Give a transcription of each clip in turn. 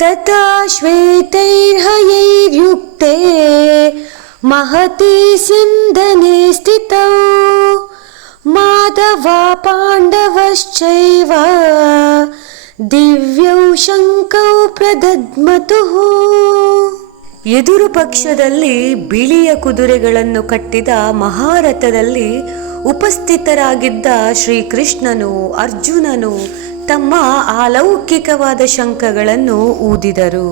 ತಥಾ ಶ್ವೇತೈರ್ಹಯೈರ್ಯುಕ್ತೆ ಮಹತಿ ಸ್ಯಂದನೆ ಸ್ಥಿತೌ ಮಾಧವ ಪಾಂಡವಶ್ಚೈವ ದಿವ್ಯೌ ಶಂಕೌ ಪ್ರದದ್ಮತುಃ. ಎದುರು ಪಕ್ಷದಲ್ಲಿ ಬಿಳಿಯ ಕುದುರೆಗಳನ್ನು ಕಟ್ಟಿದ ಮಹಾರಥದಲ್ಲಿ ಉಪಸ್ಥಿತರಾಗಿದ್ದ ಶ್ರೀಕೃಷ್ಣನು ಅರ್ಜುನನು ತಮ್ಮ ಅಲೌಕಿಕವಾದ ಶಂಖಗಳನ್ನು ಊದಿದರು.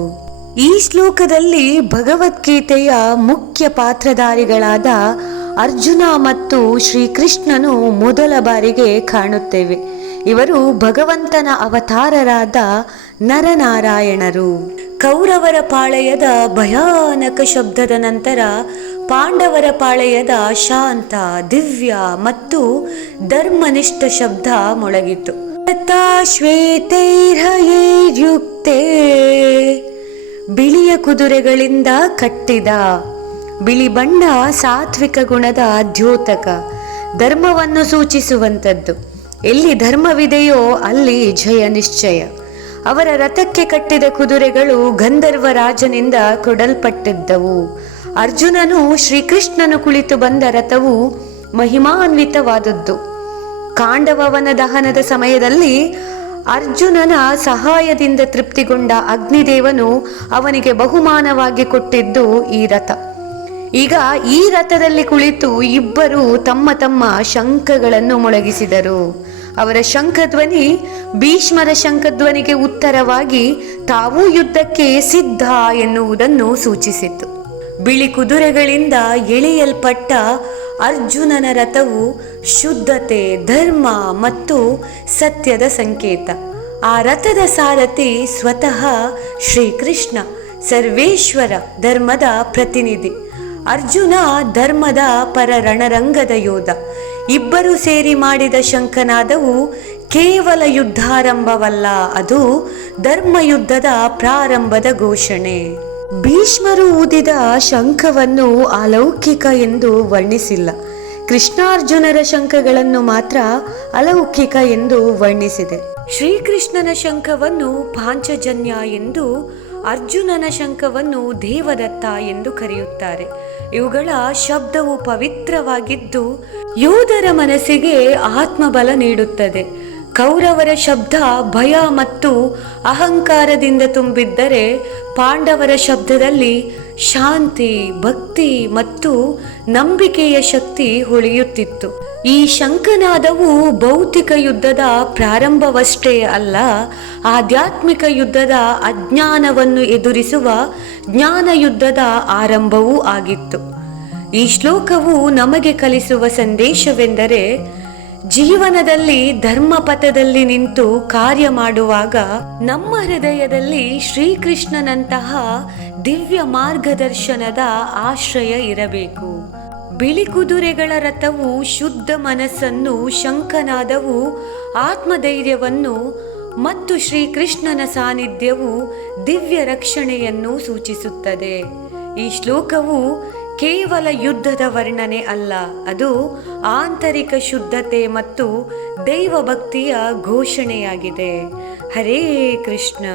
ಈ ಶ್ಲೋಕದಲ್ಲಿ ಭಗವದ್ಗೀತೆಯ ಮುಖ್ಯ ಪಾತ್ರಧಾರಿಗಳಾದ ಅರ್ಜುನ ಮತ್ತು ಶ್ರೀಕೃಷ್ಣನು ಮೊದಲ ಬಾರಿಗೆ ಕಾಣುತ್ತೇವೆ. ಇವರು ಭಗವಂತನ ಅವತಾರರಾದ ನರನಾರಾಯಣರು. ಕೌರವರ ಪಾಳೆಯದ ಭಯಾನಕ ಶಬ್ದದ ನಂತರ ಪಾಂಡವರ ಪಾಳೆಯದ ಶಾಂತ, ದಿವ್ಯ ಮತ್ತು ಧರ್ಮನಿಷ್ಠ ಶಬ್ದ ಮೊಳಗಿತು. ತಥಾ ಶ್ವೇತೈರ್ಹಯೈರ್ಯುಕ್ತೆ, ಬಿಳಿಯ ಕುದುರೆಗಳಿಂದ ಕಟ್ಟಿದ. ಬಿಳಿ ಬಣ್ಣ ಸಾತ್ವಿಕ ಗುಣದ ದ್ಯೋತಕ, ಧರ್ಮವನ್ನು ಸೂಚಿಸುವಂಥದ್ದು. ಎಲ್ಲಿ ಧರ್ಮವಿದೆಯೋ ಅಲ್ಲಿ ಜಯ ನಿಶ್ಚಯ. ಅವರ ರಥಕ್ಕೆ ಕಟ್ಟಿದ ಕುದುರೆಗಳು ಗಂಧರ್ವ ರಾಜನಿಂದ ಕೊಡಲ್ಪಟ್ಟಿದ್ದವು. ಅರ್ಜುನನು ಶ್ರೀಕೃಷ್ಣನು ಕುಳಿತು ಬಂದ ರಥವು ಮಹಿಮಾನ್ವಿತವಾದದ್ದು. ಕಾಂಡವನ ದಹನದ ಸಮಯದಲ್ಲಿ ಅರ್ಜುನನ ಸಹಾಯದಿಂದ ತೃಪ್ತಿಗೊಂಡ ಅಗ್ನಿದೇವನು ಅವನಿಗೆ ಬಹುಮಾನವಾಗಿ ಕೊಟ್ಟಿದ್ದು ಈ ರಥ. ಈಗ ಈ ರಥದಲ್ಲಿ ಕುಳಿತು ಇಬ್ಬರು ತಮ್ಮ ತಮ್ಮ ಶಂಖಗಳನ್ನು ಮೊಳಗಿಸಿದರು. ಅವರ ಶಂಖಧ್ವನಿ ಭೀಷ್ಮರ ಶಂಖಧ್ವನಿಗೆ ಉತ್ತರವಾಗಿ ತಾವೂ ಯುದ್ಧಕ್ಕೆ ಸಿದ್ಧ ಎನ್ನುವುದನ್ನು ಸೂಚಿಸಿತು. ಬಿಳಿ ಕುದುರೆಗಳಿಂದ ಎಳೆಯಲ್ಪಟ್ಟ ಅರ್ಜುನನ ರಥವು ಶುದ್ಧತೆ, ಧರ್ಮ ಮತ್ತು ಸತ್ಯದ ಸಂಕೇತ. ಆ ರಥದ ಸಾರಥಿ ಸ್ವತಃ ಶ್ರೀಕೃಷ್ಣ, ಸರ್ವೇಶ್ವರ, ಧರ್ಮದ ಪ್ರತಿನಿಧಿ. ಅರ್ಜುನ ಧರ್ಮದ ಪರ ರಣರಂಗದ ಯೋಧ. ಇಬ್ಬರು ಸೇರಿ ಮಾಡಿದ ಶಂಖನಾದವು ಕೇವಲ ಯುದ್ಧಾರಂಭವಲ್ಲ, ಅದು ಧರ್ಮಯುದ್ಧದ ಪ್ರಾರಂಭದ ಘೋಷಣೆ. ಭೀಷ್ಮರು ಊದಿದ ಶಂಖವನ್ನು ಅಲೌಕಿಕ ಎಂದು ವರ್ಣಿಸಿಲ್ಲ. ಕೃಷ್ಣಾರ್ಜುನರ ಶಂಖಗಳನ್ನು ಮಾತ್ರ ಅಲೌಕಿಕ ಎಂದು ವರ್ಣಿಸಿದೆ. ಶ್ರೀಕೃಷ್ಣನ ಶಂಖವನ್ನು ಪಾಂಚಜನ್ಯ ಎಂದು, ಅರ್ಜುನನ ಶಂಖವನ್ನು ದೇವದತ್ತ ಎಂದು ಕರೆಯುತ್ತಾರೆ. ಇವುಗಳ ಶಬ್ದವು ಪವಿತ್ರವಾಗಿದ್ದು ಯೋಧರ ಮನಸ್ಸಿಗೆ ಆತ್ಮಬಲ ನೀಡುತ್ತದೆ. ಕೌರವರ ಶಬ್ದ ಭಯ ಮತ್ತು ಅಹಂಕಾರದಿಂದ ತುಂಬಿದ್ದರೆ ಪಾಂಡವರ ಶಬ್ದದಲ್ಲಿ ಶಾಂತಿ, ಭಕ್ತಿ ಮತ್ತು ನಂಬಿಕೆಯ ಶಕ್ತಿ ಹೊಳೆಯುತ್ತಿತ್ತು. ಈ ಶಂಖನಾದವು ಭೌತಿಕ ಯುದ್ಧದ ಪ್ರಾರಂಭವಷ್ಟೇ ಅಲ್ಲ, ಆಧ್ಯಾತ್ಮಿಕ ಯುದ್ಧದ ಅಜ್ಞಾನವನ್ನು ಎದುರಿಸುವ ಜ್ಞಾನ ಯುದ್ಧದ ಆರಂಭವೂ ಆಗಿತ್ತು. ಈ ಶ್ಲೋಕವು ನಮಗೆ ಕಲಿಸುವ ಸಂದೇಶವೆಂದರೆ, ಜೀವನದಲ್ಲಿ ಧರ್ಮಪಥದಲ್ಲಿ ನಿಂತು ಕಾರ್ಯ ಮಾಡುವಾಗ ನಮ್ಮ ಹೃದಯದಲ್ಲಿ ಶ್ರೀಕೃಷ್ಣನಂತಹ ದಿವ್ಯ ಮಾರ್ಗದರ್ಶನದ ಆಶ್ರಯ ಇರಬೇಕು. ಬಿಳಿ ಕುದುರೆಗಳ ರಥವು ಶುದ್ಧ ಮನಸ್ಸನ್ನು, ಶಂಖನಾದವು ಆತ್ಮಧೈರ್ಯವನ್ನು ಮತ್ತು ಶ್ರೀಕೃಷ್ಣನ ಸಾನ್ನಿಧ್ಯವು ದಿವ್ಯ ರಕ್ಷಣೆಯನ್ನು ಸೂಚಿಸುತ್ತದೆ. ಈ ಶ್ಲೋಕವು ಕೇವಲ ಯುದ್ಧದ ವರ್ಣನೆ ಅಲ್ಲ, ಅದು ಆಂತರಿಕ ಶುದ್ಧತೆ ಮತ್ತು ದೈವಭಕ್ತಿಯ ಘೋಷಣೆಯಾಗಿದೆ. ಹರೇ ಕೃಷ್ಣ.